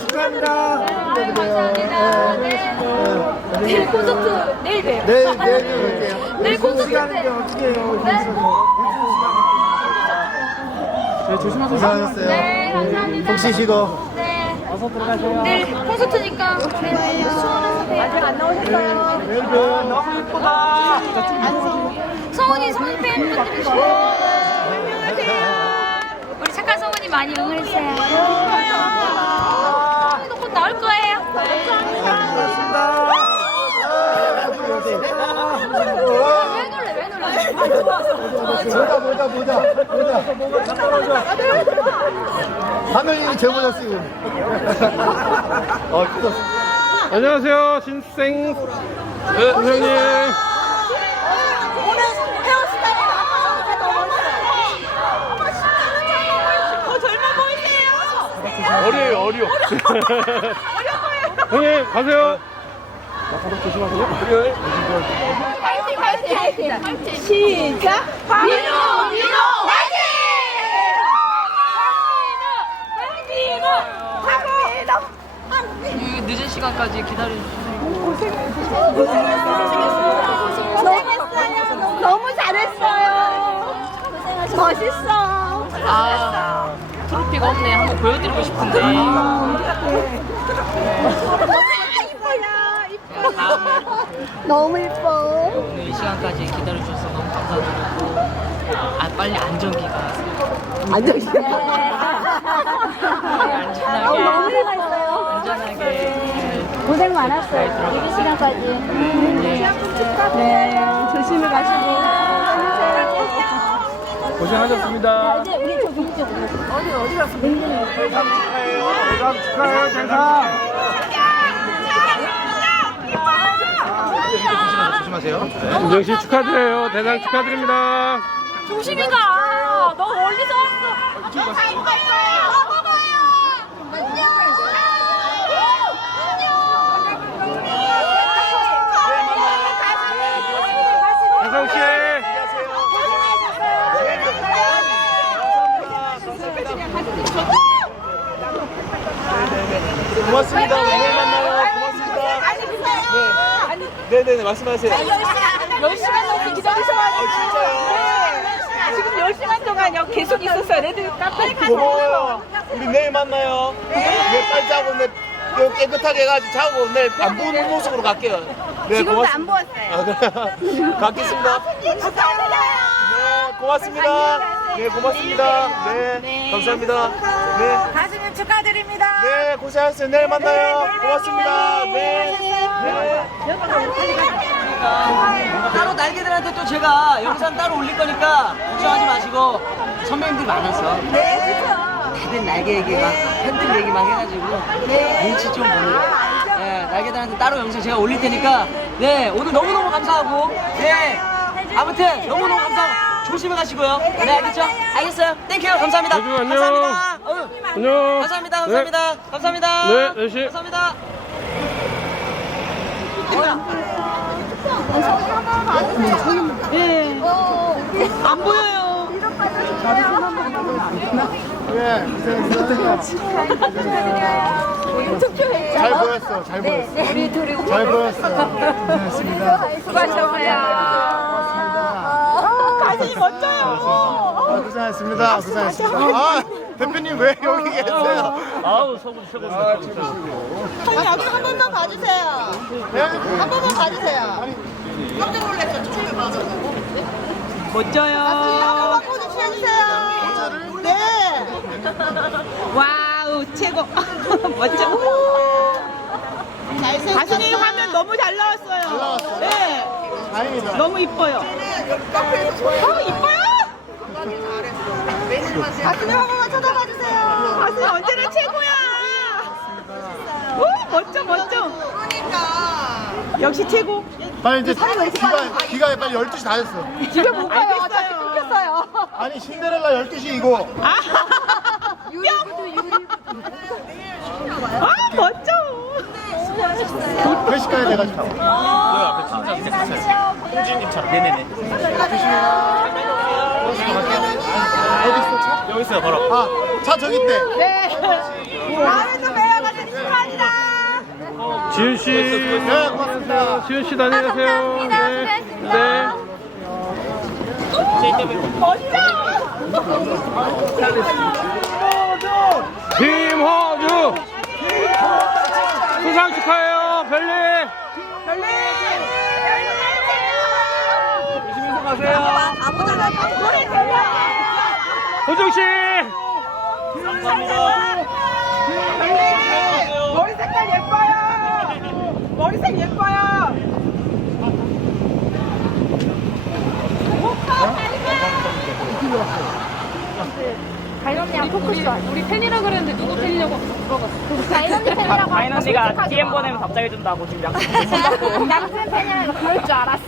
축하합니다. 네, 감사합니다. 네. 내일 콘서트 내일 봬요. 내일, 내일 뵐게요. 내일 콘서트 시간인데 때. 어떻게 해요? 네. 네, 조심하세요. 고생하셨어요. 네, 감사합니다. 푹 쉬시고. 네. 어서 들어가세요. 내일 콘서트니까 네, 수원에서 봬요. 아직 안 나오셨어요. 봬요. 너무 이쁘다. 성훈이 성훈이 팬분들이시고 우리 착한 성훈이 많이 응원해주세요. 성훈이도 곧 나올 거예요. 왜 놀래 왜 놀래? 보자, 보자, 보자. 보자. 하늘이 제일 먼저 쓰고. 어. 안녕하세요, 신생 네, 선생님. 오늘 헤어스타일이 나빠서 너무 더 젊어 보이세요. 어려요, 어려. 형님, 가세요. 바로 조심하세요. 파이팅 파이팅 파이팅. 시작. 민호 민호 화이팅. 민호 늦은 시간까지 기다려. 고생했어요. 너무 잘했어요. 멋있어. 아 트로피가 없네. 한번 보여드리고 싶은데. 이뻐요. 이뻐. 너무 이뻐. 오늘 이 시간까지 기다려주셔서 너무 감사드리고 아 빨리 안정기가 안정시켜. 안전하게 너무 있어요. 안전하게 고생 많았어요. 이 시간까지. 네, 조심히 가시고. 고생하셨습니다. 이제 우리 저기 이쪽으로. 어디 어디 갔어? 냉정해. 대상 축하해요, 대상. 조심하세요. 김정 씨 축하드려요. 대상 축하드립니다. 조심히 가. 너 멀리서 왔어. 혜성 씨. 고맙습니다. 내일 만나요. 고맙습니다. 네네네, 말씀하세요. 10시간 넘게 기다리셔가지고. 네. 지금 10시간 동안 계속 있었어요. 레드 카페 고마워요. 우리 내일 만나요. 네, 빨리 자고, 네, 이거 깨끗하게 해가지고 자고 내일 안 보는 모습으로 갈게요. 네, 지금도. 안 보았어요. 아, 그래. 갖겠습니다. 네, 고맙습니다. 네, 고맙습니다. 네, 감사합니다. 네, 가수님 축하드립니다. 네, 고생하셨어요. 내일 만나요. 고맙습니다. 네, 네. 따로 날개들한테 또 제가 영상 따로 올릴 거니까 걱정하지 마시고 선배님들이 많아서 다들 날개 얘기 막 팬들 얘기 막 해가지고 눈치 좀 보는 거. 네, 날개들한테 따로 영상 제가 올릴 테니까 네 오늘 너무너무 감사하고 네 아무튼 너무너무 감사하고 조심히 가시고요 네 알겠죠? 알겠어요 땡큐 감사합니다 여주 안녕. 감사합니다 어, 안녕. 감사합니다 감사합니다 감사합니다 네, 열시. 감사합니다 안 보여요. 네. 잘 보였어, 잘 보였어. 우리 둘이 잘 보였어. 수고하셨어요. 가수님 멋져요. 아, 고생하셨습니다. 고생하셨습니다. 아, 대표님 왜 여기 계세요? 아우, 서구 최고. 형님 앞에 한 번만 봐주세요. 네? 한 번만 봐주세요. 깜짝 놀랐죠. 처음에 봐서. 멋져요. 한 번만 포즈 취해주세요. 네. 와우 최고. 멋져. 가수님 화면 너무 잘 나왔어요. 잘 나왔어요? 네. 다행이다. 너무 이뻐요. 어, 이뻐요? 가수님 한 번만 쳐다봐 주세요. 가수님 언제나 최고야. 오, 멋져, 멋져. 역시 최고. 빨리 이제 귀가, 귀가 빨리 12시 다 됐어. 집에 못 가요. 어차피 끊겼어요. 아니, 신데렐라 12시 이거. 아, 아 멋져. 회식까지 돼가지고. 홍진님처럼. 네네네. 어디 있어 차? 여기 있어요 바로. 아 차 저기 있대. 다음에도 뵈어가지고 축하합니다. 지윤 씨. 네 고맙습니다. 지윤 씨 다녀가세요. 감사합니다. 네. 수고하셨습니다. 네. 김호주. 수상 축하해요. 별리. 조심해서 가세요. 호중 씨. 머리 색깔 예뻐요. 머리색 예뻐요. 가인 언니랑 포커스 우리 팬이라 그랬는데 누구 팬이냐고 물어봤어. 가인 언니 팬이라고. 가인 언니가 DM 보내면 답장해 준다고 지금 약속. 양쌤 팬이라고 그럴 줄 알았어.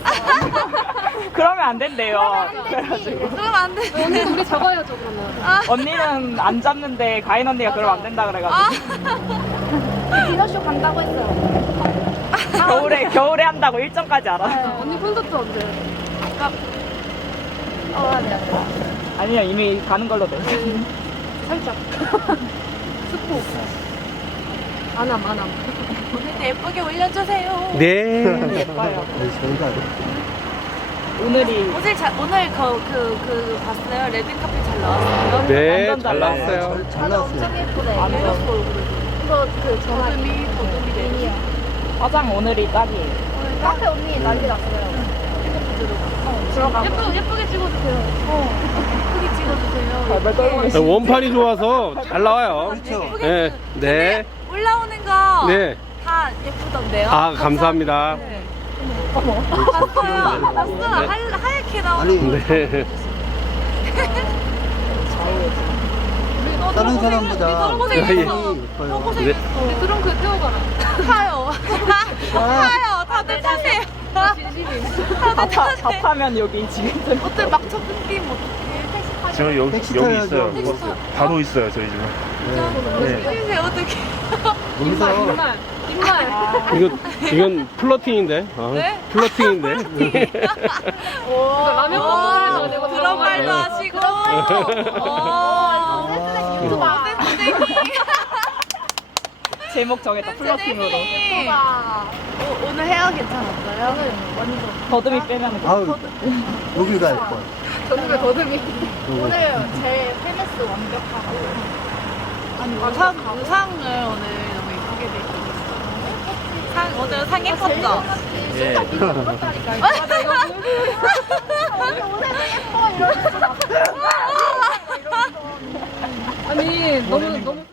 그러면 안 된대요. 그래가지고 그러면 안 돼. 언니도 우리 적어야죠 그러면. 언니는 안 잡는데 가인 언니가 그러면 안 된다 그래가지고 디너쇼 간다고 했어요. 겨울에 겨울에 한다고 일정까지 알아. 네, 언니 콘서트 언제? 아까. 어, 네. 아니요 이미 가는 걸로 돼. 살짝. 스포. 안함 안함. 오늘도 예쁘게 올려주세요. 네. 오늘이 오늘 자, 오늘 그, 그, 그, 봤어요? 레드 카페 잘 나왔어요? 네, 완전 잘 나왔어요. 다들 엄청 예쁘네. 멜로스 얼굴을. 이거 그 전화기. 보듬이 레니야. 화장 오늘이 딱이에요. 오늘 카페 언니 난리 났어요. 들어가. 예쁘, 예쁘게 찍어주세요. 어. 예쁘게 찍어주세요. 발발 떨고 네, 원판이 좋아서 잘 나와요. 네. 네. 올라오는 거. 네. 다 예쁘던데요? 아, 감사합니다. 네. 봤어요. 봤어요. 하, 하얗게 나오는 거. 네. 다른 사람보다 너무 고생했어. 예. 너무 고생했어. 우리 그럼 그 태워가라. 타요. 타요. 다들 타세요. 다들 다 타세요. 타면 여기 지금 어때 막차 끊기면 어떡해. 택시 타죠. 저 여기 여기 있어요. 택시 타. 바로 있어요 저희 집은. 네. 해주세요. 어떡해. 입말, 입말. 입말. 이거, 이건 플러팅인데. 어, 네? 플러팅인데. 라면 먹으면서 내가 그런 말도 하시고. 오. 유튜브 센스쟁이. 제목 정했다 플러팅으로. 오, 오늘 헤어 괜찮았어요? 완전. 더듬이 빼면 아우, 여길 갈 거. 저녁에 더듬이. 오늘 제 페메스 완벽하고. 아니, 상, 상을 오늘 저는 상했었죠. 아, 예. 아, 아니 너무 너무